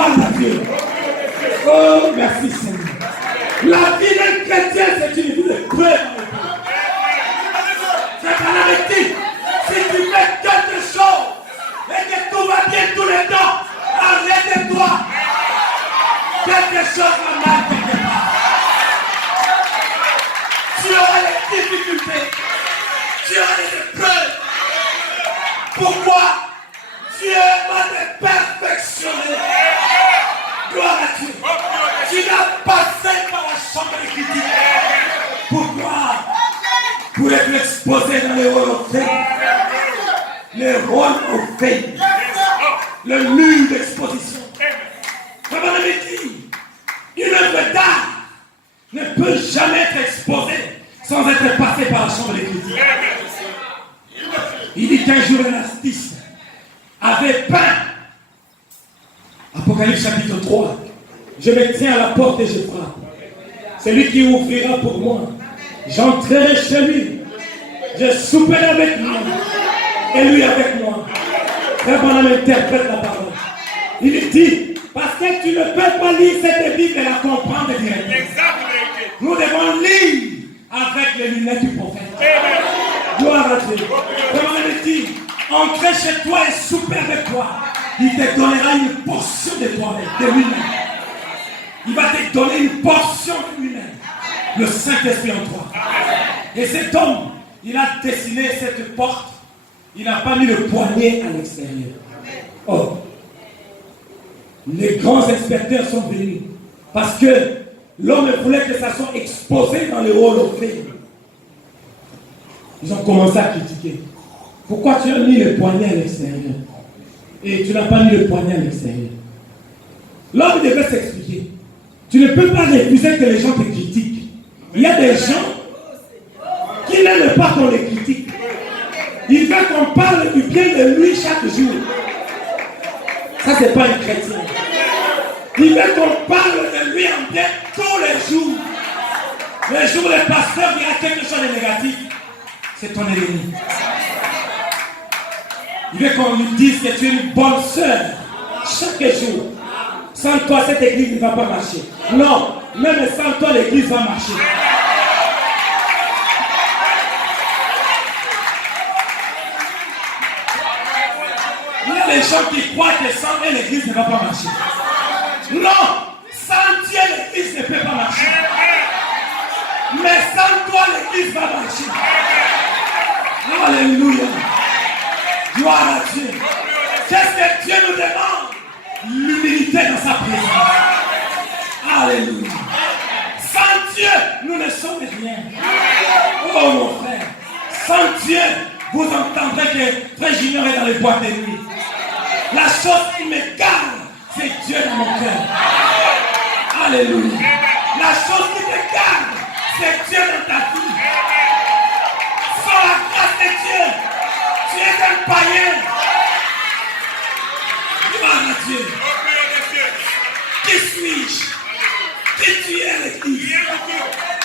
Gloire à Dieu. Oh, merci Seigneur. La vie d'un chrétien, c'est une vie de preuve. C'est pas la vérité. Si tu fais quelque chose et que tout va bien tout le temps, arrête-toi. Quelque chose va mal quelque part. Tu auras des difficultés. Tu auras des épreuves. Pourquoi? Dieu va te perfectionner. Gloire à Dieu. Tu n'as passé par la chambre de critique. Pourquoi? Pour être exposé dans les Hall of Fame. Les Hall of Fame. Le mur d'exposition. Comme on avait dit, une œuvre d'art ne peut jamais être exposée sans être passée par la chambre de critique. Il dit qu'un jour un artiste avait peint. Apocalypse chapitre 3. Je me tiens à la porte et je frappe. Celui qui ouvrira pour moi, j'entrerai chez lui. Je souperai avec lui et lui avec moi. Frère Branham interprète la parole. Il dit, parce que tu ne peux pas lire cette Bible et la comprendre directement. Nous devons lire avec les lunettes du prophète. Gloire à Dieu. Comme on le dit, entrer chez toi et souper avec toi. Il te donnera une portion de toi-même, de lui-même. Il va te donner une portion de lui-même. Le Saint-Esprit en toi. Et cet homme, il a dessiné cette porte. Il n'a pas mis le poignet à l'extérieur. Oh. Les grands inspecteurs sont venus. Parce que l'homme voulait que ça soit exposé dans le Hall of Fame. Ils ont commencé à critiquer. Pourquoi tu as mis le poignet à l'extérieur? Et tu n'as pas mis le poignet à l'extérieur. L'homme devait s'expliquer. Tu ne peux pas refuser que les gens te critiquent. Il y a des gens qui n'aiment pas qu'on les critique. Il veut qu'on parle du bien de lui chaque jour. Ça, c'est pas un chrétien. Il veut qu'on parle de lui en bien tous les jours. Le jour où le pasteur dira quelque chose de négatif, c'est ton ennemi. Il veut qu'on lui dise que tu es une bonne sœur chaque jour. Sans toi, cette église ne va pas marcher. Non, même sans toi, l'église va marcher. Il y a des gens qui croient que sans eux, l'église ne va pas marcher. Non, sans Dieu, l'église ne peut pas marcher. Mais sans toi, l'église va marcher. Alléluia. Gloire à Dieu. Qu'est-ce que Dieu nous demande? L'humilité dans sa présence. Alléluia. Sans Dieu, nous ne sommes rien. Oh mon frère, sans Dieu, vous entendrez que Frère Junior est dans les boîtes de nuit. La chose qui me garde, c'est Dieu dans mon cœur. Alléluia. La chose qui te garde, c'est Dieu dans ta vie. Sans la grâce de Dieu, tu es un païen. Gloire à Dieu. Qui suis-je? Qui tu es, l'église?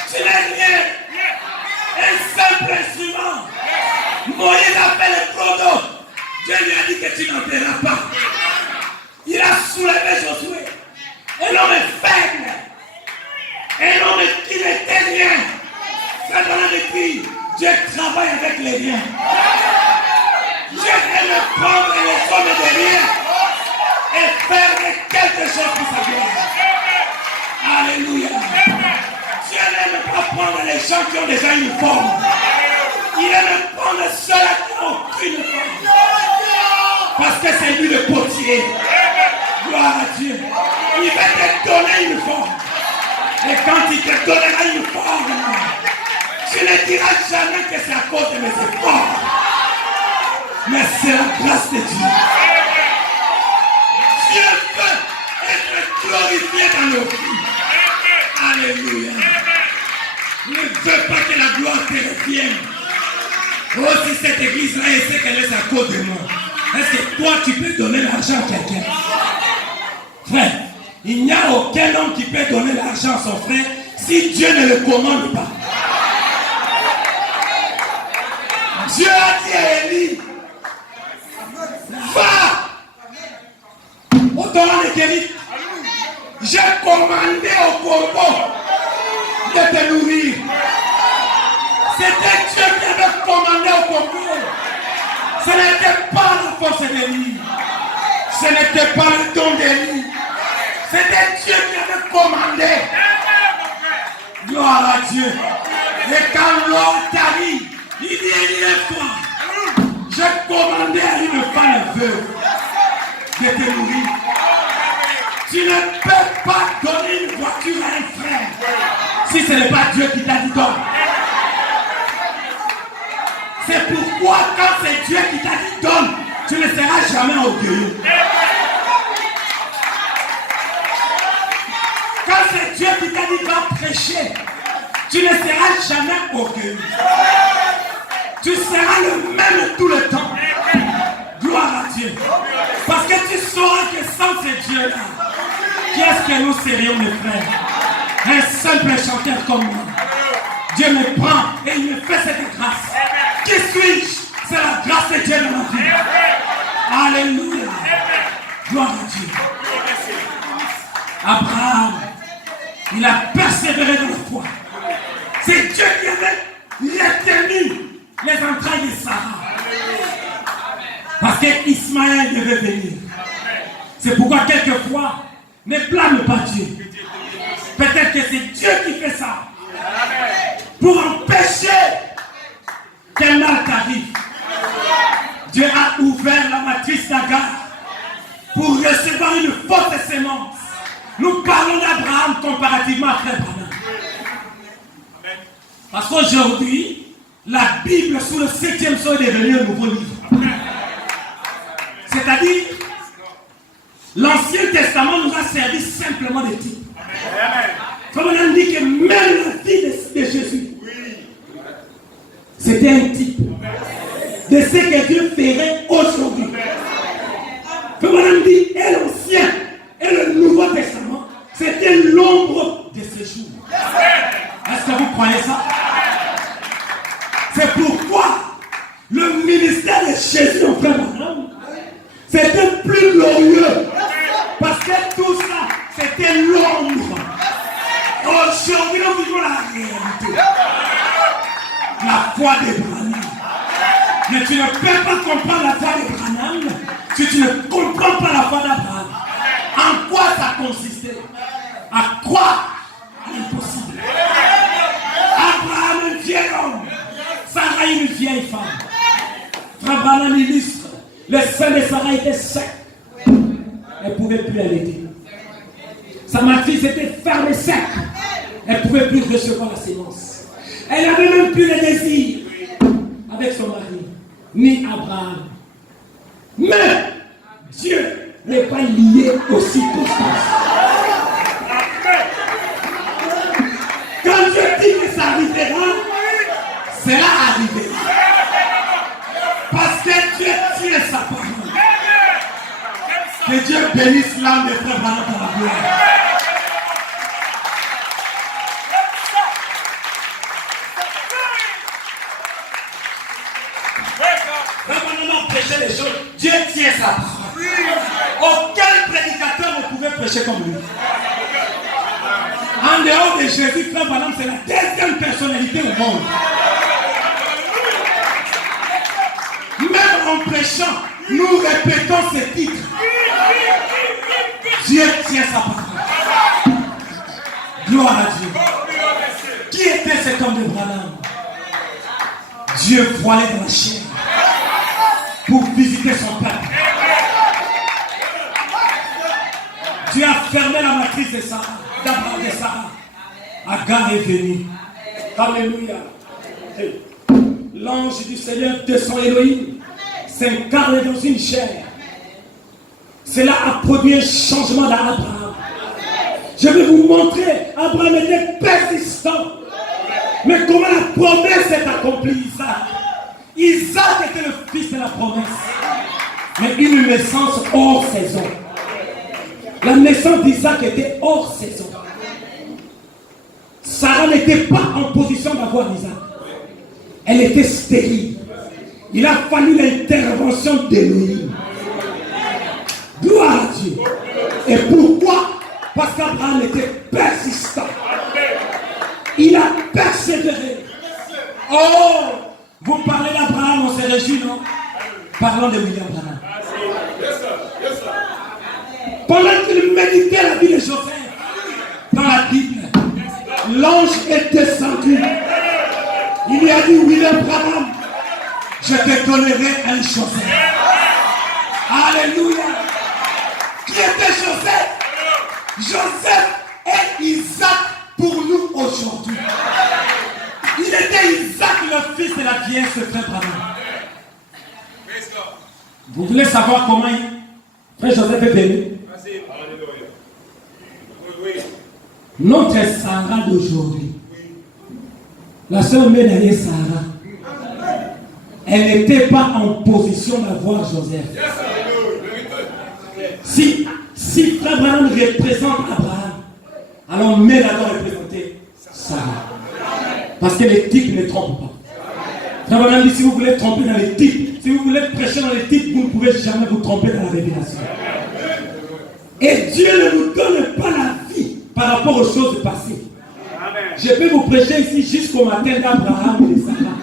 Tu n'es rien. Un simple instrument. Moïse appelle le chrono. Dieu lui a dit que tu n'enterras pas. Il a soulevé Josué. Un homme faible. Un homme qui n'était rien. Ça donne des filles. Dieu travaille avec les riens. Dieu aime prendre les hommes de rien et faire quelque chose pour sa gloire. Alléluia. Dieu n'aime pas prendre les gens qui ont déjà une forme. Il aime prendre ceux-là qui n'ont aucune forme. Parce que c'est lui le potier. Gloire à Dieu. Il va te donner une forme. Et quand il te donnera une forme, tu ne diras jamais que c'est à cause de mes efforts. Mais c'est la grâce de Dieu. Dieu veut être glorifié dans nos vies. Alléluia. Ne veux pas que la gloire te revienne. Oh, si cette église-là essaie qu'elle est à cause de moi, est-ce que toi tu peux donner l'argent à quelqu'un? Frère, il n'y a aucun homme qui peut donner l'argent à son frère si Dieu ne le commande pas. Dieu a dit à Élie, va au torrent de Kérit J'ai commandé au corbeau de te nourrir. C'était Dieu qui avait commandé au corbeau. Ce n'était pas la force d'Élie. Ce n'était pas le don d'Élie. C'était Dieu qui avait commandé. Gloire à Dieu. Et quand l'homme t'arrive, il dit, élève-toi. J'ai commandé à une femme veuve de te nourrir. Tu ne peux pas donner une voiture à un frère si ce n'est pas Dieu qui t'a dit donne. C'est pourquoi quand c'est Dieu qui t'a dit donne, tu ne seras jamais orgueilleux. Quand c'est Dieu qui t'a dit va prêcher, tu ne seras jamais orgueilleux. Tu seras le même tout le temps. Gloire à Dieu. Parce que tu sauras que sans ce Dieu-là, qui est-ce que nous serions, mes frères? Un simple chanteur comme moi. Dieu me prend et il me fait cette grâce. Qui suis-je? C'est la grâce de Dieu dans ma vie. Alléluia. Gloire à Dieu. Abraham, il a persévéré dans la foi. C'est Dieu qui avait retenu les entrailles de Sarah. Parce qu'Ismaël devait venir. C'est pourquoi quelquefois, ne blâme pas Dieu. Peut-être que c'est Dieu qui fait ça. Pour empêcher qu'un mal t'arrive. Dieu a ouvert la matrice d'Agar pour recevoir une forte sémence. Nous parlons d'Abraham comparativement à Frère Branham. Parce qu'aujourd'hui, la Bible sous le 7e sol est devenue un nouveau livre. C'est-à-dire, l'Ancien Testament nous a servi simplement de type. Comme on a dit que même la vie de Jésus, c'était un type de ce que Dieu ferait aujourd'hui. Comme on a dit, et l'Ancien et le Nouveau Testament, c'était l'ombre de ce jour. Est-ce que vous croyez ça? C'est pourquoi le ministère de Jésus en frère Branham, c'était plus glorieux. Parce que tout ça, c'était l'ombre. Aujourd'hui, nous vivons la réalité. La foi de Branham. Mais tu ne peux pas comprendre la foi de Branham si tu ne comprends pas la foi d'Abraham. En quoi ça consistait? À croire l'impossible. Abraham, un vieil homme. Sarah, une vieille femme. Frère Branham illustre. Le sein de Sarah était sec. Elle ne pouvait plus allaiter. Sa matrice était fermée sec. Elle ne pouvait plus recevoir la sémence. Elle n'avait même plus le désir avec son mari, ni Abraham. Mais Dieu n'est pas lié aux circonstances. Quand Dieu dit que ça arrivera, cela arrivera. Parce que Dieu tient sa parole. Que Dieu bénisse l'âme des frères Branham dans la gloire. Frère Branham prêchait les choses. Dieu tient sa parole. Aucun prédicateur ne pouvait prêcher comme lui. En dehors de Jésus, frère Branham, c'est la deuxième personnalité au monde. Même en prêchant, nous répétons ce titre. Dieu tient sa parole. Gloire à Dieu. Qui était cet homme de Branham? Dieu voilé dans la chair pour visiter son peuple. Dieu a fermé la matrice de Sarah, d'Abraham de Sarah. Agar est venu. Alléluia. L'ange du Seigneur descend Elohim, s'incarne dans une chair. Cela a produit un changement dans Abraham. Je vais vous montrer, Abraham était persistant. Mais comment la promesse est accomplie, Isaac? Isaac était le fils de la promesse. Mais une naissance hors saison. La naissance d'Isaac était hors saison. Sarah n'était pas en position d'avoir Isaac. Elle était stérile. Il a fallu l'intervention d'Élohim. Gloire à Dieu. Et pourquoi Parce qu'Abraham était persistant. Il a persévéré. Oh, vous parlez d'Abraham, on se réjouit, non? Parlons de William Branham. Pendant qu'il méditait la vie de Joseph, dans la Bible, l'ange est descendu. Il lui a dit, William Branham, je te donnerai un Joseph. Alléluia. Qui était Joseph? Joseph est Isaac pour nous aujourd'hui. Il était Isaac, le fils de la vierge, ce frère Branham. Vous voulez savoir comment frère Joseph est béni? Notre Sarah d'aujourd'hui, la sœur Ménaïe Sarah, elle n'était pas en position d'avoir Joseph. Si frère Branham représente Abraham, alors Ménaïe doit représenter Sarah. Parce que l'éthique ne trompe pas. Frère Branham dit, si vous voulez tromper dans l'éthique, si vous voulez prêcher dans l'éthique, vous ne pouvez jamais vous tromper dans la révélation. Et Dieu ne nous donne pas la vie par rapport aux choses passées. Je peux vous prêcher ici jusqu'au matin d'Abraham et de Sarah.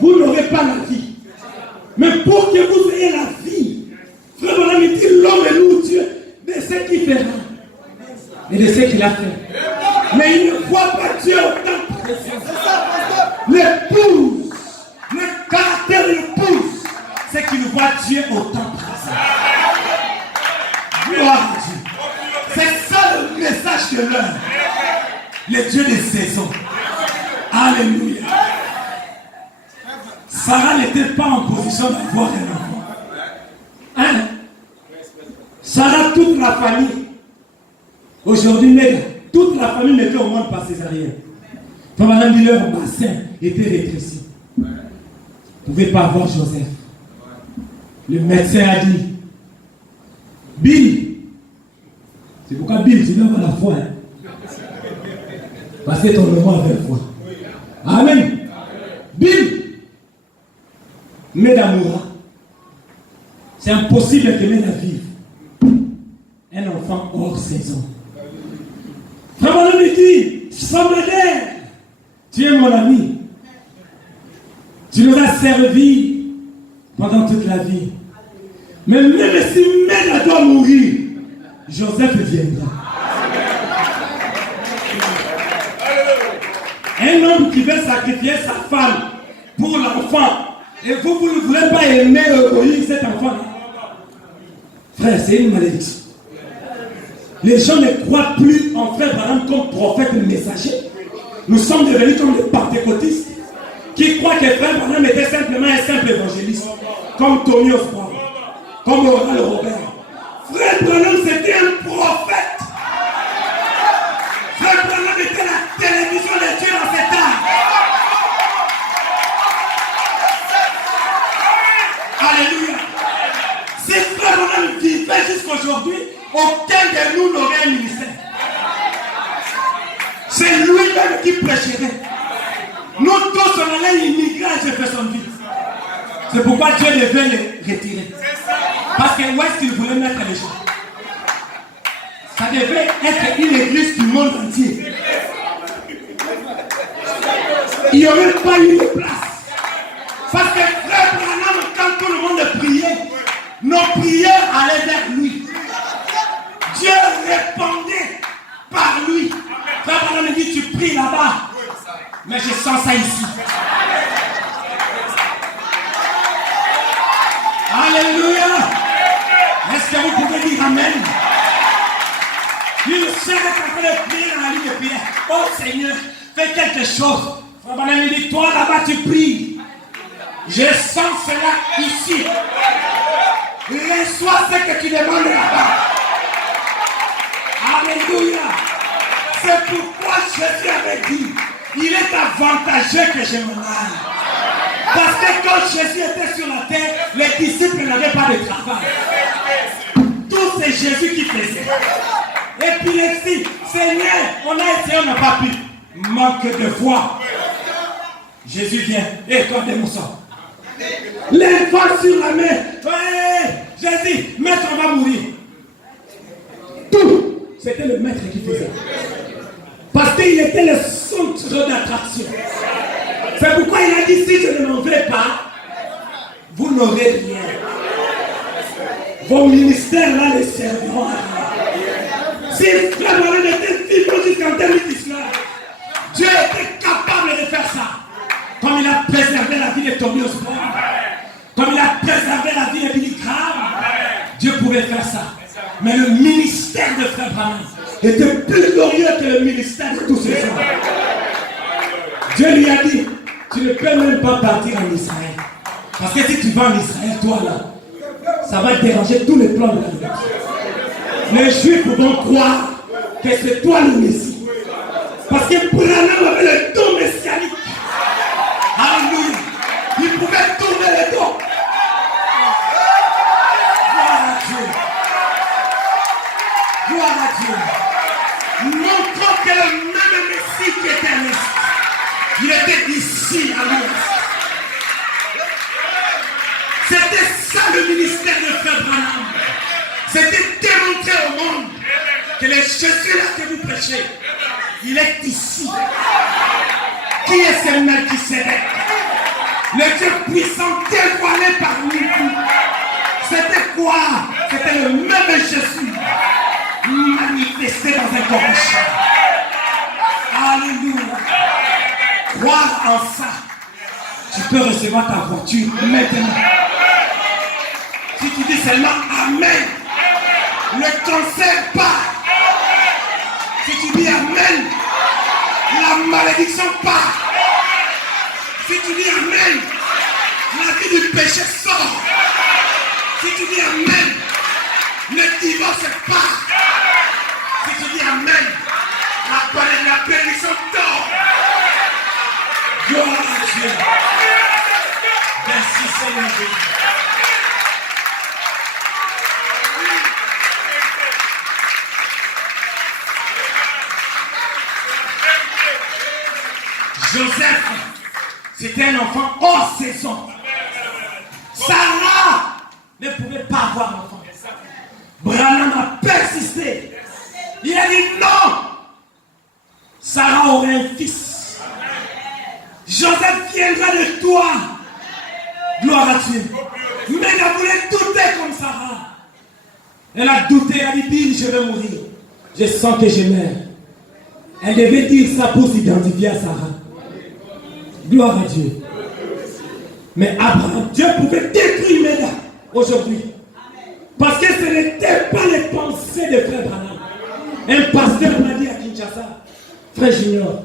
Vous n'aurez pas la vie. Mais pour que vous ayez la vie, frère Branham dit, l'homme est lourd Dieu de ce qu'il fera et de ce qu'il a fait. Mais il ne voit pas Dieu autant précieux. L'épouse, le caractère de l'épouse, c'est qu'il voit Dieu autant présent. Gloire à Dieu. C'est ça le message de l'heure. Le Dieu des saisons. Alléluia. Sarah n'était pas en position d'avoir un enfant. Hein? Sarah, toute la famille, aujourd'hui, toute la famille n'était au monde pas césarienne. Comme madame dit, leur bassin était rétréci. Vous ne pouvez pas avoir Joseph. Le médecin a dit, Bill, c'est pourquoi Bill, tu dois avoir la foi. Hein? Parce que ton moment avait foi. Amen. Bill, Médamoura, c'est impossible que Méda vive un enfant hors saison. Vraiment, me dit, Sommadaire, tu es mon ami. Tu nous as servi pendant toute la vie. Mais même si Méda doit mourir, Joseph viendra. Un homme qui veut sacrifier sa femme pour l'enfant, et vous ne voulez pas aimer cet enfant. Frère, c'est une malédiction. Les gens ne croient plus en frère Branham comme prophète et messager. Nous sommes devenus comme des pentecôtistes qui croient que frère Branham était simplement un simple évangéliste, comme Tony Osborne, comme Oral Robert. Frère Branham, c'était un prophète. Frère Branham était la télévision de Dieu dans cet âge. Alléluia. Si frère Branham vivait jusqu'aujourd'hui, aucun de nous n'aurait un ministère. C'est lui-même qui prêcherait. Nous tous, on allait immigrer à Jeffersonville. C'est pourquoi Dieu devait les retirer. Parce que où est-ce qu'il voulait mettre les gens? Ça devait être une église du monde entier. Il n'y aurait pas eu de place. Parce que frère Branham, quand tout le monde priait, nos prières allaient vers lui. Dieu répondait par lui. Frère Branham me dit, tu pries là-bas. Mais je sens ça ici. Alléluia. Est-ce que vous pouvez dire Amen? Une sœur est en train de prier dans la ligne de prière. Oh Seigneur, fais quelque chose. Frère Branham me dit, toi là-bas tu pries. Je sens cela ici. Reçois ce que tu demandes là-bas. Alléluia. C'est pourquoi Jésus avait dit, il est avantageux que je m'en aille. Parce que quand Jésus était sur la terre, les disciples n'avaient pas de travail. Tout c'est Jésus qui faisait. Et puis il dit, Seigneur, on a essayé, on n'a pas pu. Manque de foi. Jésus vient. Et toi, démontre. Les fois sur la main. Ouais, Jésus, maître va mourir. Tout. c'était le maître qui faisait. Parce qu'il était le centre d'attraction. C'est pourquoi il a dit, si je ne m'en vais pas, vous n'aurez rien. Vos ministères là les serviront à rien. Si Frère Branham était vivant jusqu'en 2019, Dieu était capable de faire ça. Comme il a préservé la vie de Tony Osborne, comme il a préservé la vie de Billy Graham, Dieu pouvait faire ça. Mais le ministère de Frère Branham était plus glorieux que le ministère de tous ces gens. Dieu lui a dit, tu ne peux même pas partir en Israël. Parce que si tu vas en Israël, toi là, ça va déranger tous les plans de la vie. Les Juifs vont croire que c'est toi le Messie. Parce que Branham avait le don messianique. Alléluia. Il pouvait tourner le dos. Gloire à Dieu. Gloire à Dieu. Montrant que le même Messie qui était à l'Est, il était ici à l'Ouest. C'était ça le ministère de Frère Branham. C'était démontrer au monde que le Jésus-là que vous prêchez, il est ici. Qui est ce Melchisédek? Le Dieu puissant dévoilé parmi vous. C'était quoi? C'était le même Jésus manifesté dans un corps de chair. Alléluia. Croire en ça. Tu peux recevoir ta voiture maintenant. Si tu dis seulement Amen, le cancer part. Si tu dis Amen, la malédiction part. Si tu dis Amen, la vie du péché sort. Si tu dis Amen, le divorce part. Si tu dis Amen, la bénédiction dort. Gloire à Dieu. Merci Seigneur Jésus. Joseph, c'était un enfant hors saison. Sarah ne pouvait pas avoir d'enfant. Branham a persisté. Il a dit non. Sarah aurait un fils. Joseph viendra de toi. Gloire à Dieu. Mais elle voulait douter comme Sarah. Elle a douté, elle a dit, Bill, je vais mourir. Je sens que je meurs. Elle devait dire ça pour s'identifier à Sarah. Gloire à Dieu. Mais Abraham, Dieu pouvait détruire Méda aujourd'hui. Parce que ce n'était pas les pensées de Frère Branham. Un pasteur m'a dit à Kinshasa, Frère Junior,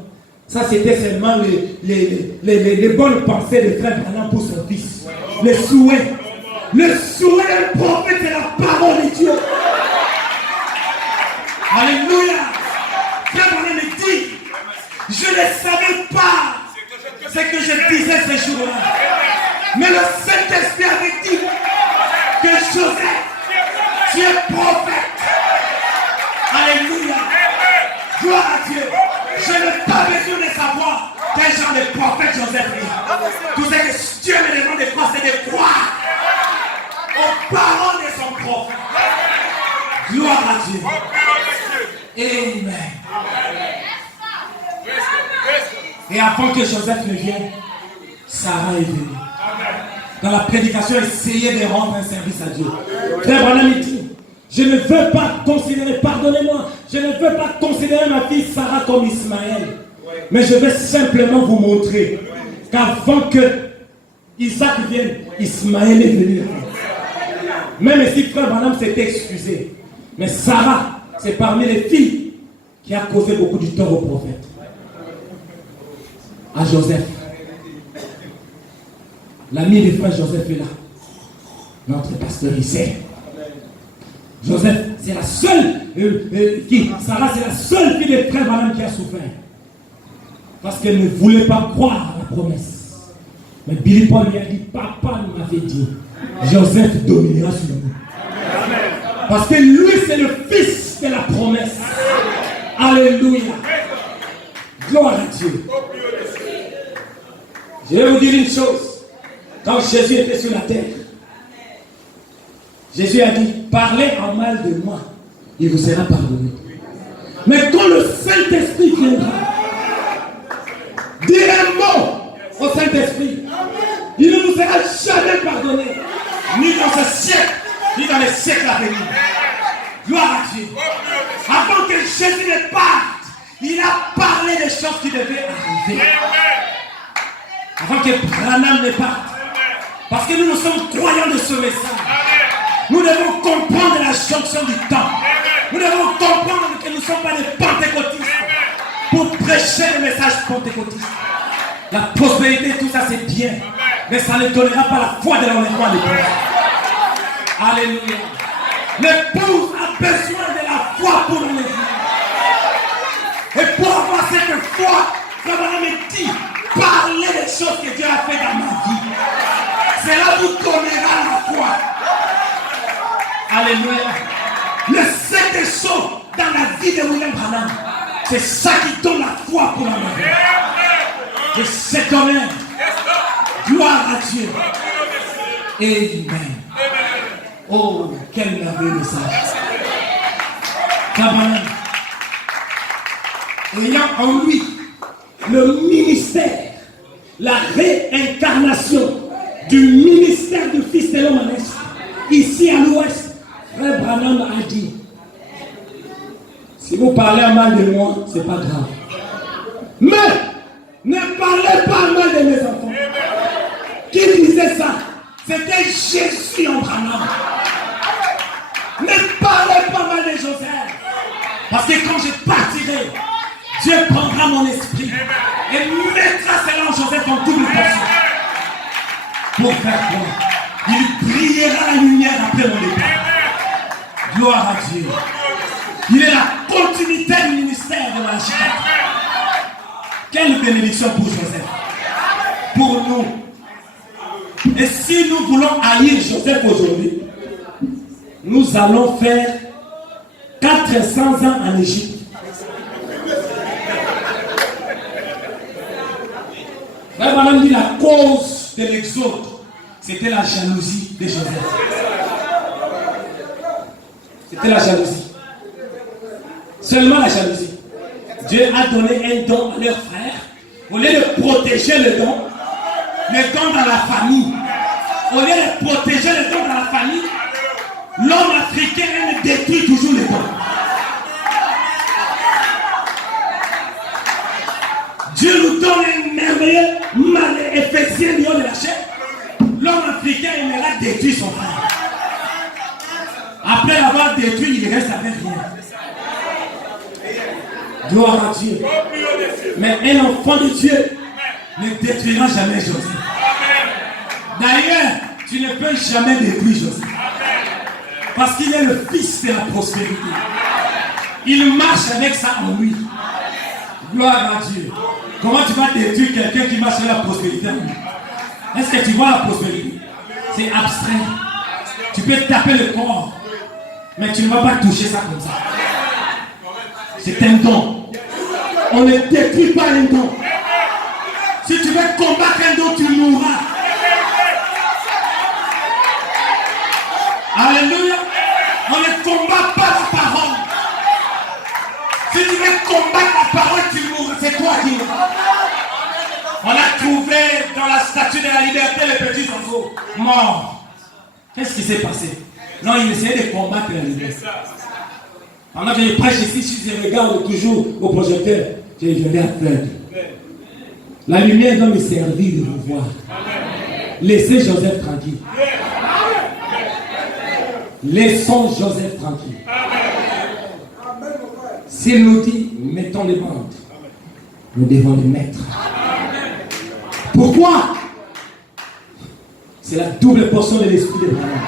ça c'était seulement les bonnes pensées de Frère Branham pour son fils. Le souhait. Le souhait d'un prophète, c'est la parole de Dieu. Alléluia. Frère Branham me dit, je ne savais pas ce que je disais ce jour-là. Mais le Saint-Esprit avait dit que Joseph, tu es prophète. Alléluia. Gloire à Dieu. Je n'ai pas besoin de savoir quel genre de prophète Joseph est. Tout ce que Dieu me demande de croire, c'est de croire aux paroles de son prophète. Gloire à Dieu. Amen. Et avant que Joseph ne vienne, Sarah est venue. Dans la prédication, essayez de rendre un service à Dieu. Frère Branham dit, je ne veux pas considérer, pardonnez-moi, je ne veux pas considérer ma fille Sarah comme Ismaël. Mais je vais simplement vous montrer qu'avant que Isaac vienne, Ismaël est venu. Même si Frère Branham s'est excusé. Mais Sarah, c'est parmi les filles qui a causé beaucoup du tort au prophète. À Joseph. L'ami des frères Joseph est là. Notre pasteur ici. Joseph, c'est la seule Sarah, c'est la seule fille des frères Branham qui a souffert. Parce qu'elle ne voulait pas croire à la promesse. Mais Billy Paul lui a dit, papa nous m'avait dit, Joseph dominera sur nous. Parce que lui, c'est le fils de la promesse. Alléluia. Gloire à Dieu. Je vais vous dire une chose. Quand Jésus était sur la terre, Jésus a dit, parlez en mal de moi, il vous sera pardonné. Mais quand le Saint-Esprit viendra, dire un mot au Saint-Esprit, il ne vous sera jamais pardonné, ni dans ce siècle, ni dans les siècles à venir. Gloire à Dieu. Avant que Jésus ne parte, il a parlé des choses qui devaient arriver. Avant que Branham ne parte. Parce que nous sommes croyants de ce message. Nous devons comprendre la jonction du temps. Nous devons comprendre que nous ne sommes pas des pentecôtistes pour prêcher le message pentecôtiste. La prospérité, tout ça c'est bien. Mais ça ne donnera pas la foi de l'enlèvement de l'épouse. Alléluia. L'épouse a besoin de la foi pour l'enlèvement. Et pour avoir cette foi, ça va me dire, parlez des choses que Dieu a fait dans ma vie. Cela vous donnera la foi. Alléluia. Le secret chaud dans la vie de William Branham, c'est ça qui donne la foi pour l'enlèvement. Je sais quand même. Gloire à Dieu. Amen. Oh, quel merveilleux message. Branham, ayant en lui le ministère, la réincarnation du ministère du Fils de l'homme en esprit, ici à l'ouest, Frère Branham a dit, si vous parlez mal de moi, c'est pas grave. Mais ne parlez pas mal de mes enfants. Qui disait ça? C'était Jésus en Branham. Ne parlez pas mal de Joseph. Parce que quand je partirai, Dieu prendra mon esprit et mettra cela en Joseph en double portion. Pour faire quoi? Il brillera la lumière après mon départ. Gloire à Dieu. Il est la continuité du ministère de la Chicago. Quelle bénédiction pour Joseph. Pour nous. Et si nous voulons haïr Joseph aujourd'hui, nous allons faire 400 ans en Égypte. Frère Branham dit la cause de l'exode, c'était la jalousie de Joseph. C'était la jalousie. Seulement la jalousie. Dieu a donné un don à leurs frères. Au lieu de protéger le don dans la famille, au lieu de protéger le don dans la famille, l'homme africain détruit toujours le don. Dieu nous donne un merveilleux Éphésiens lion de la chair. L'homme africain aimera détruire son frère. Après l'avoir détruit, il reste avec rien. Gloire à Dieu. Mais un enfant de Dieu ne détruira jamais Joseph. D'ailleurs, tu ne peux jamais détruire Joseph. Parce qu'il est le fils de la prospérité. Il marche avec ça en lui. Gloire à Dieu. Comment tu vas détruire quelqu'un qui marche avec la prospérité en lui? Est-ce que tu vois la prospérité? C'est abstrait. Tu peux taper le corps, mais tu ne vas pas toucher ça comme ça. C'est un don. On ne détruit pas un don. Si tu veux combattre un don, tu mourras. Alléluia. On ne combat pas la parole. Si tu veux combattre la parole, tu mourras. C'est toi qui mourras. On a trouvé dans la statue de la liberté les petits oiseaux morts. Qu'est-ce qui s'est passé? Non, il essayait de combattre la liberté. Pendant que je prêche ici, si je regarde toujours au projecteur, je vais aveugle. La lumière doit me servir de vous voir. Laissez Joseph tranquille. Laissons Joseph tranquille. S'il nous dit, mettons les bandes, nous devons les mettre. Pourquoi? C'est la double portion de l'esprit de Branham.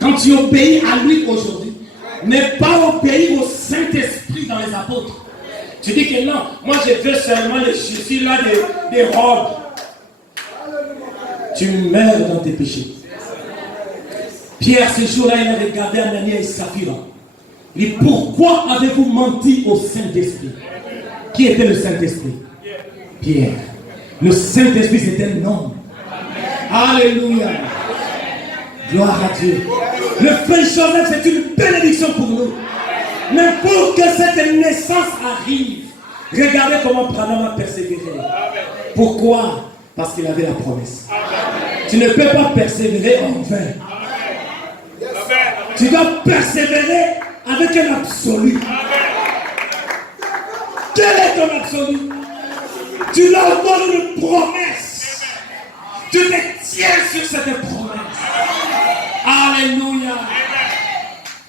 Quand tu obéis à lui aujourd'hui, n'est pas obéir au Saint-Esprit dans les apôtres. Tu dis que non, moi je veux seulement je suis là des robes. Tu meurs dans tes péchés. Pierre, ce jour-là, il a regardé Ananias et Saphira. Il dit, pourquoi avez-vous menti au Saint-Esprit? Qui était le Saint-Esprit? Pierre. Le Saint-Esprit, c'est un homme. Alléluia. Gloire à Dieu. Le frère Joseph, c'est une bénédiction pour nous. Mais pour que cette naissance arrive, regardez comment Branham a persévéré. Pourquoi? Parce qu'il avait la promesse. Tu ne peux pas persévérer en vain. Tu dois persévérer avec un absolu. Quel est ton absolu? Tu dois avoir une promesse. Tu te tiens sur cette promesse. Alléluia.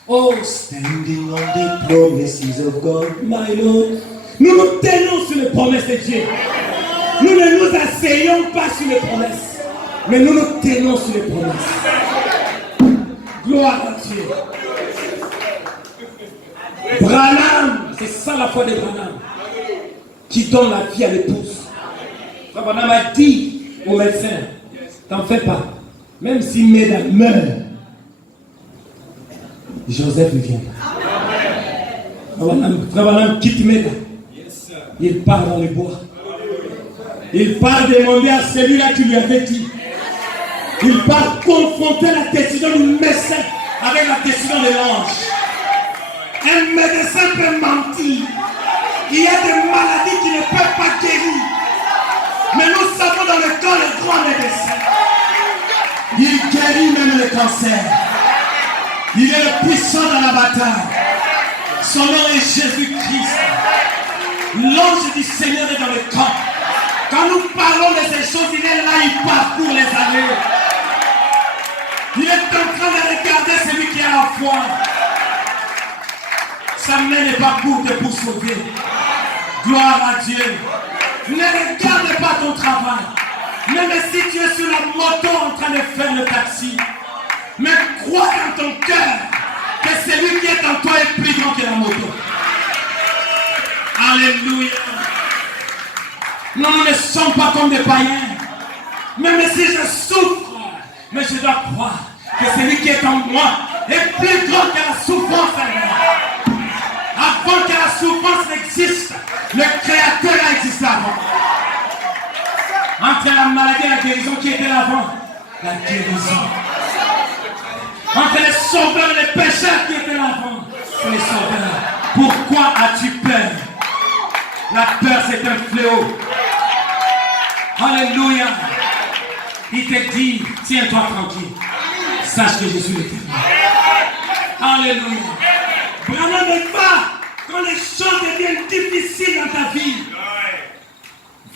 Oh, standing on the promises of God, my Lord. Nous nous tenons sur les promesses de Dieu. Nous ne nous asseyons pas sur les promesses, mais nous nous tenons sur les promesses. Gloire à Dieu. Branham, c'est ça la foi de Branham, qui donne la vie à l'épouse. Branham a dit au médecin, t'en fais pas, même si Méda meurt, Joseph vient. Branham quitte Méda. Il part dans le bois. Il part demander à celui-là qui lui avait dit. Il part confronter la décision du médecin avec la décision de l'ange. Un médecin peut mentir. Il y a des maladies qui ne peuvent pas guérir. Mais nous savons dans le corps le grand médecin. Il guérit même le cancer. Il est le puissant dans la bataille. Son nom est Jésus-Christ. L'ange du Seigneur est dans le camp. Quand nous parlons de ces choses, il est là, il parcourt les années. Il est en train de regarder celui qui a la foi. Sa main n'est pas courte pour sauver. Gloire à Dieu. Ne regarde pas ton travail. Même si tu es sur la moto en train de faire le taxi. Mais crois dans ton cœur que celui qui est en toi est plus grand que la moto. Alléluia. Nous ne sommes pas comme des païens. Même si je souffre, mais je dois croire que celui qui est en moi est plus grand que la souffrance en moi. Avant que la souffrance n'existe, le Créateur a existé avant. Entre la maladie et la guérison, qui était avant? La guérison. Entre les sauveurs et les pécheurs, qui étaient là avant? C'est les sauveurs. Pourquoi as-tu peur? La peur, c'est un fléau. Alléluia. Il te dit, tiens-toi tranquille. Sache que je suis l'Éternel. Alléluia. Branham ne pas quand les choses deviennent difficiles dans ta vie.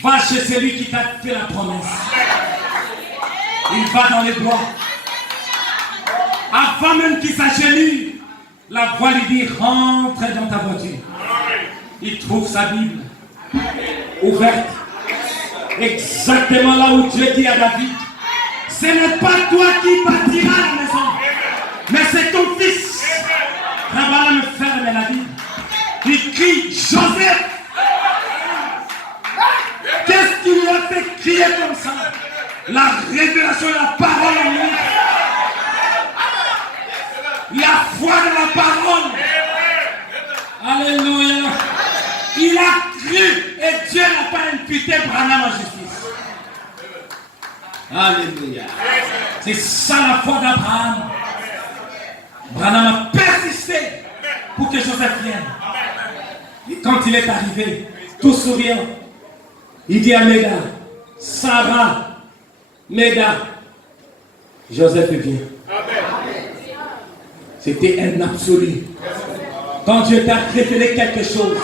Va chez celui qui t'a fait la promesse. Il va dans les bois. Avant même qu'il s'agenouille, la voix lui dit, rentre dans ta voiture. Il trouve sa Bible ouverte. Exactement là où Dieu dit à David, ce n'est pas toi qui bâtiras la maison, mais c'est ton fils. Rabala me ferme la Bible. Il crie, Joseph. Qu'est-ce qui lui a fait crier comme ça? La révélation de la parole en lui. La foi de la parole. Alléluia. Il a cru et Dieu n'a pas imputé Branham en justice. Alléluia. C'est ça la foi d'Abraham. Branham a persisté pour que Joseph vienne. Et quand il est arrivé, tout souriant, il dit à Méda, Sarah, Méda, Joseph vient. C'était un absolu. Quand Dieu t'a révélé quelque chose,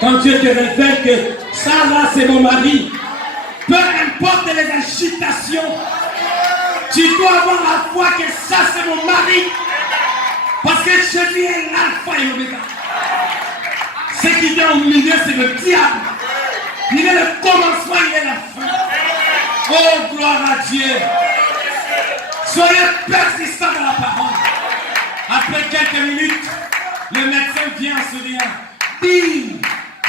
quand Dieu te révèle que Sarah c'est mon mari, peu importe les agitations, tu dois avoir la foi que ça c'est mon mari. Parce que Jésus est l'alpha et l'oméga. Ce qui vient au milieu, c'est le diable. Il est le commencement, il est la fin. Oh, gloire à Dieu. Soyez persistants dans la parole. Après quelques minutes, le médecin vient en souriant. Bim,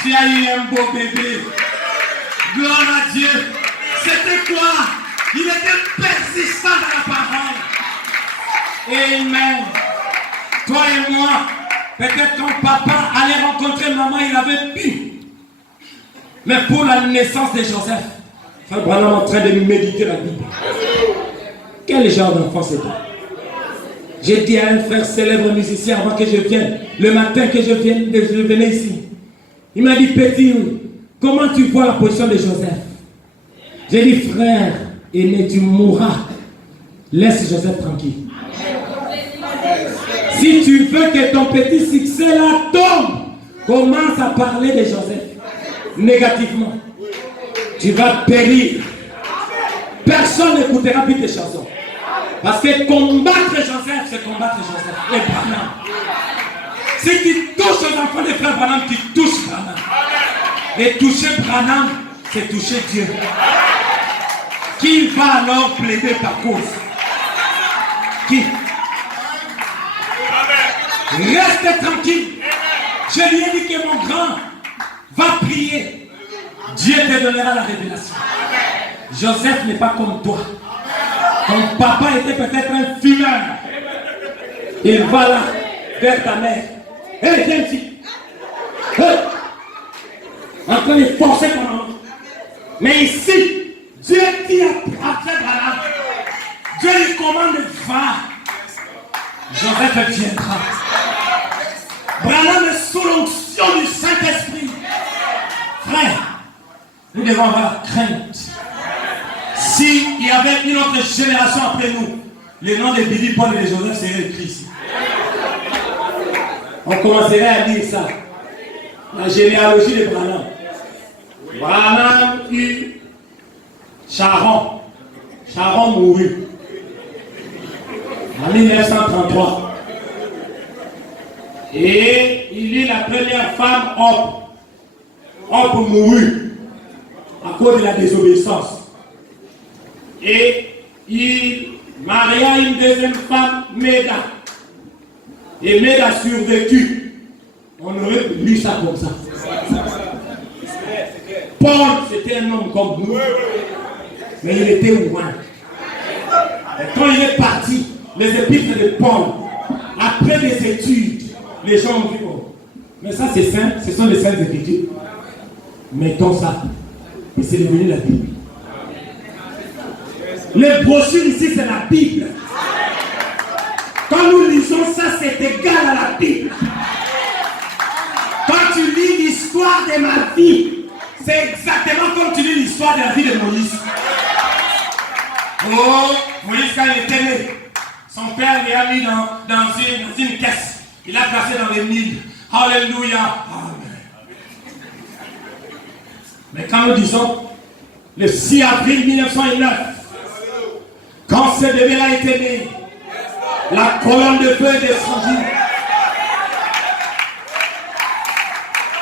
tu as eu un beau bébé. Gloire à Dieu. C'était quoi? Il était persistant dans la parole. Amen. Toi et moi, peut-être quand papa allait rencontrer maman, il avait pu. Mais pour la naissance de Joseph, Frère Branham est en train de méditer la Bible. Quel genre d'enfant c'était? J'ai dit à un frère célèbre musicien avant que je vienne, le matin que je venais ici. Il m'a dit, petit, comment tu vois la position de Joseph? J'ai dit, frère aîné, tu mourras. Laisse Joseph tranquille. Si tu veux que ton petit succès là tombe, commence à parler de Joseph négativement. Tu vas périr. Personne n'écoutera plus tes chansons. Parce que combattre Joseph, c'est combattre Joseph. Et Branham. Si tu touches aux enfants de frère Branham, tu touches Branham. Et toucher Branham, c'est toucher Dieu. Qui va alors plaider ta cause? Qui? Reste tranquille. Je lui ai dit que mon grand va prier. Dieu te donnera la révélation. Joseph n'est pas comme toi. Ton papa était peut-être un fumeur. Il va là, vers ta mère. Hé, viens ici. En train de forcer ton maman. Mais ici, Dieu dit à Frère Branham, Dieu lui commande, va. Joseph viendra. Branham est sous l'onction du Saint-Esprit. Frère, nous devons avoir crainte. S'il y avait une autre génération après nous, les noms de Billy, Paul et de Joseph seraient écrits ici. On commencerait à dire ça. La généalogie de Branham. Branham eut Sharon. Sharon mourut en 1933. Et il eut la première femme, Hope. Hope mourut à cause de la désobéissance. Et il maria une deuxième femme, Meda. Et Meda survécut. On aurait lu ça comme ça. Paul, c'était un homme comme nous. Mais il était loin. Et quand il est parti, les épîtres de Paul, après des études, les gens ont dit, oh, mais ça c'est saint, ce sont les saintes écritures. Mettons ça. Et c'est devenu la Bible. Les brochures ici, c'est la Bible. Quand nous lisons ça, c'est égal à la Bible. Quand tu lis l'histoire de ma vie, c'est exactement comme tu lis l'histoire de la vie de Moïse. Oh, Moïse, quand il était né, son père l'a mis dans une caisse. Il l'a placé dans les Nil. Alléluia. Amen. Mais quand nous disons, le 6 avril 1909, quand ce bébé-là était né, la colonne de feu est descendue.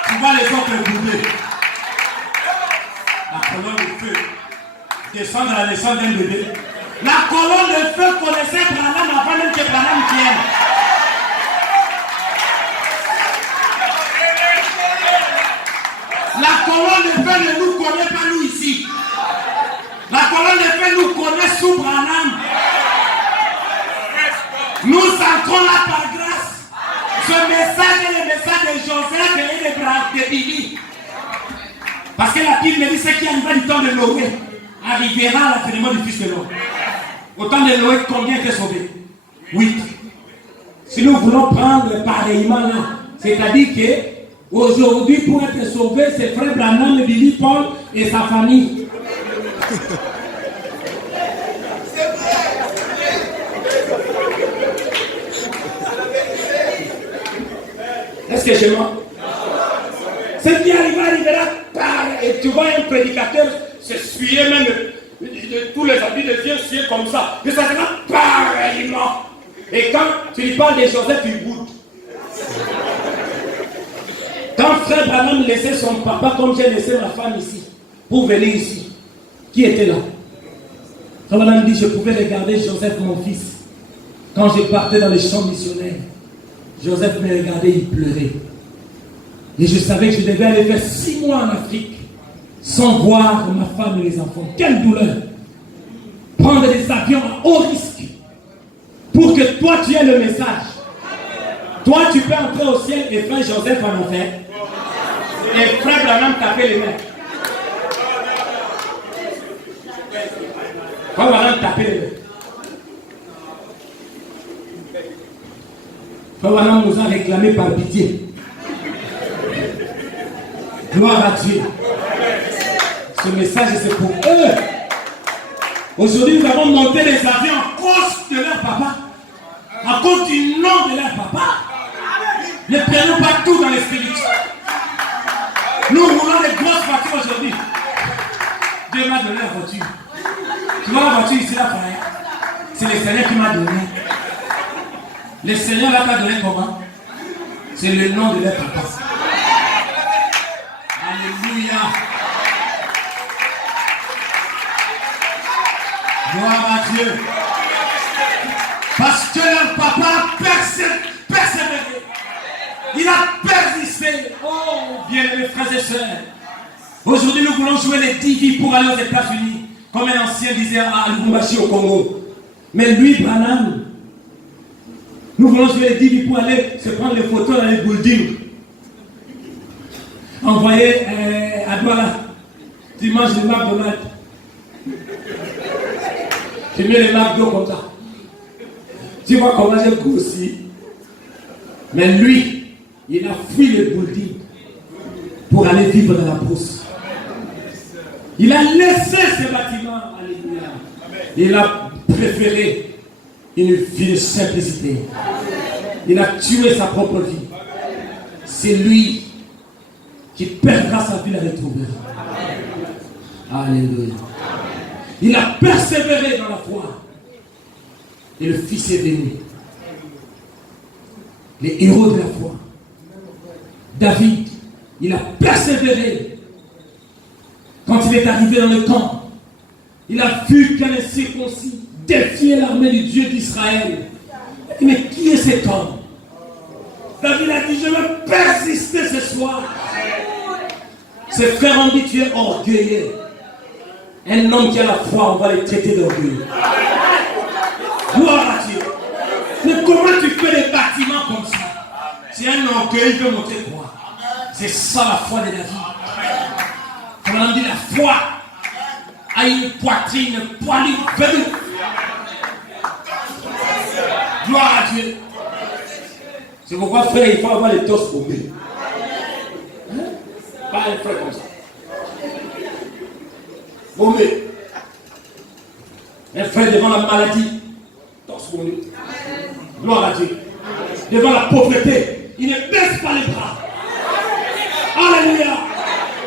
Tu vois les autres bouger. La colonne de feu descend à la naissance d'un bébé. La colonne de feu connaissait Branham avant même que Branham vienne. La colonne de feu ne nous connaît pas nous ici. La colonne de feu nous connaît sous Branham. Nous entrons là par grâce. Ce message est le message de Joseph et de Billy. Parce que la Bible me dit ce qui arriva du temps de Noé arrivera à l'avènement du Fils de l'homme. Au temps de Noé, combien étaient sauvés? 8. Si nous voulons prendre pareillement là, c'est-à-dire que aujourd'hui, pour être sauvé, c'est frère Branham, Billy, Paul et sa famille. Est-ce que chez moi? Ce qui arrivera par... Et tu vois un prédicateur se suyer même de tous les habits de Dieu, suyer comme ça. Mais ça sera pareillement. Et quand tu lui parles de Joseph, il boude. Quand frère Branham laissait son papa, comme j'ai laissé ma femme ici, pour venir ici, qui était là? Frère Branham dit, je pouvais regarder Joseph, mon fils, quand je partais dans les champs missionnaires. Joseph me regardait, il pleurait. Et je savais que je devais aller faire 6 mois en Afrique sans voir ma femme et les enfants. Quelle douleur! Prendre des avions à haut risque pour que toi tu aies le message. Toi tu peux entrer au ciel et frère Joseph en enfer. Et frère Branham taper les mains. Frère Branham taper les mains. Frère Branham nous a réclamé par pitié. Gloire à Dieu. Ce message, c'est pour eux. Aujourd'hui, nous avons monté les avions à cause de leur papa. À cause du nom de leur papa. Ne prenons pas tout dans les spirituels. Nous roulons les grosses voitures aujourd'hui. Dieu m'a donné la voiture. Tu vois la voiture ici, là, frère? C'est le Seigneur qui m'a donné. Le Seigneur là t'a donné comment? C'est le nom de leur papa. Alléluia. Gloire à Dieu. Parce que leur papa a persévéré. Il a persisté. Oh, bien-aimés frères et sœurs. Aujourd'hui, nous voulons jouer les 10 vies pour aller aux États-Unis. Comme un ancien disait à Lubumbashi au Congo. Mais lui, Branham, nous voulons jouer les 10 vies pour aller se prendre les photos dans les buildings. Envoyer à Douala. Tu manges le McDonald's. Tu mets les McDo comme ça. Tu vois comment j'ai grossi. Mais lui, il a fui le building pour aller vivre dans la brousse. Il a laissé ce bâtiment. Alléluia. Il a préféré une vie de simplicité. Il a tué sa propre vie. C'est lui qui perdra sa vie, la retrouvera. Alléluia. Il a persévéré dans la foi. Et le Fils est venu. Les héros de la foi. David, il a persévéré. Quand il est arrivé dans le camp, il a vu qu'un incirconcis défiait l'armée du Dieu d'Israël. Mais qui est cet homme? David a dit, je veux persister ce soir. Ses frères ont dit, tu es orgueilleux. Un homme qui a la foi, on va le traiter d'orgueilleux. Gloire à Dieu. Mais comment tu fais des bâtiments comme ça? C'est un orgueil, il veut montrer quoi? C'est ça la foi de David. Comme on dit, la foi a une poitrine poilue. Gloire à Dieu. C'est pourquoi, frère, il faut avoir les torses bombés. Hein? Pas un frère comme ça. Bombé. Un frère devant la maladie. Torse bombé. Gloire à Dieu. Devant la pauvreté, il ne baisse pas les bras. Alléluia.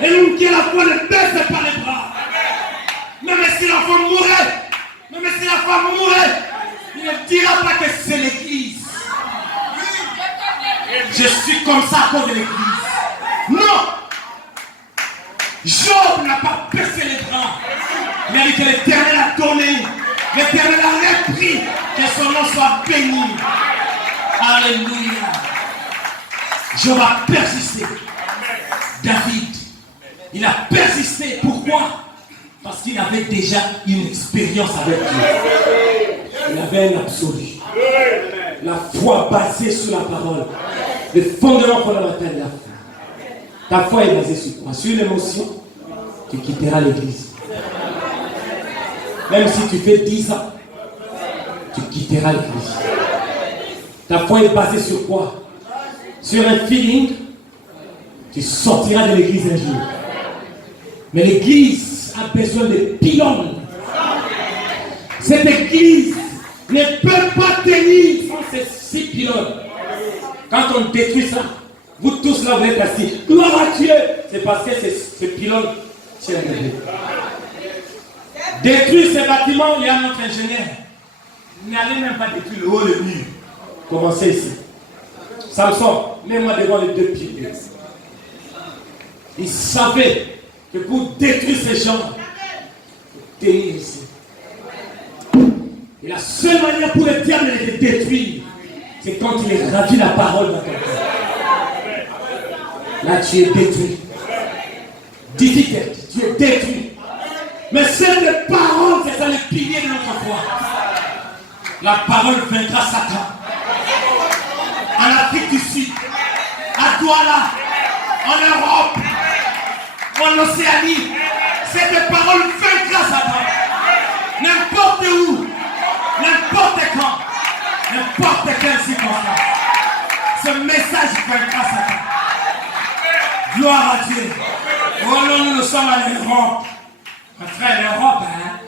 Et l'homme qui a la foi ne baisse pas les bras. Même si la femme mourait, il ne dira pas que c'est l'église. Je suis comme ça à cause de l'église. Non. Job n'a pas baissé les bras. Il a dit que l'Éternel a donné. L'Éternel a repris. Que son nom soit béni. Alléluia. Job a persisté. David, il a persisté. Pourquoi? Parce qu'il avait déjà une expérience avec Dieu. Il avait un absolu. La foi basée sur la parole. Le fondement fondamental de la foi. Ta foi est basée sur quoi? Sur l'émotion. Tu quitteras l'église. Même si tu fais 10 ans, tu quitteras l'église. Ta foi est basée sur quoi? Sur un feeling. Tu sortiras de l'église un jour. Mais l'église a besoin de pylônes. Cette église ne peut pas tenir sans ces 6 pylônes. Quand on détruit ça, vous tous là vous êtes assis. Gloire à Dieu. C'est parce que ces pylônes, c'est la Bible. Détruire ces bâtiments, il y a notre ingénieur. N'allez même pas détruire le haut, le mur. Commencez ici. Samson, mets-moi devant les 2 pieds. Il savait que pour détruire ces gens, tenir ici. Et la seule manière pour le diable de les détruire, c'est quand il ravit la parole dans ton cœur. Là, tu es détruit. Difficile, tu es détruit. Mais cette parole, c'est ça le pilier de notre foi. La parole vaincra Satan. En Afrique du Sud, à Douala, en Europe, en Océanie, cette parole vaincra Satan. N'importe où, n'importe quand, n'importe quelle circonstance. Ce message fait grâce à toi. Gloire à Dieu. Oh non, nous sommes en Europe. Frère, l'Europe, hein.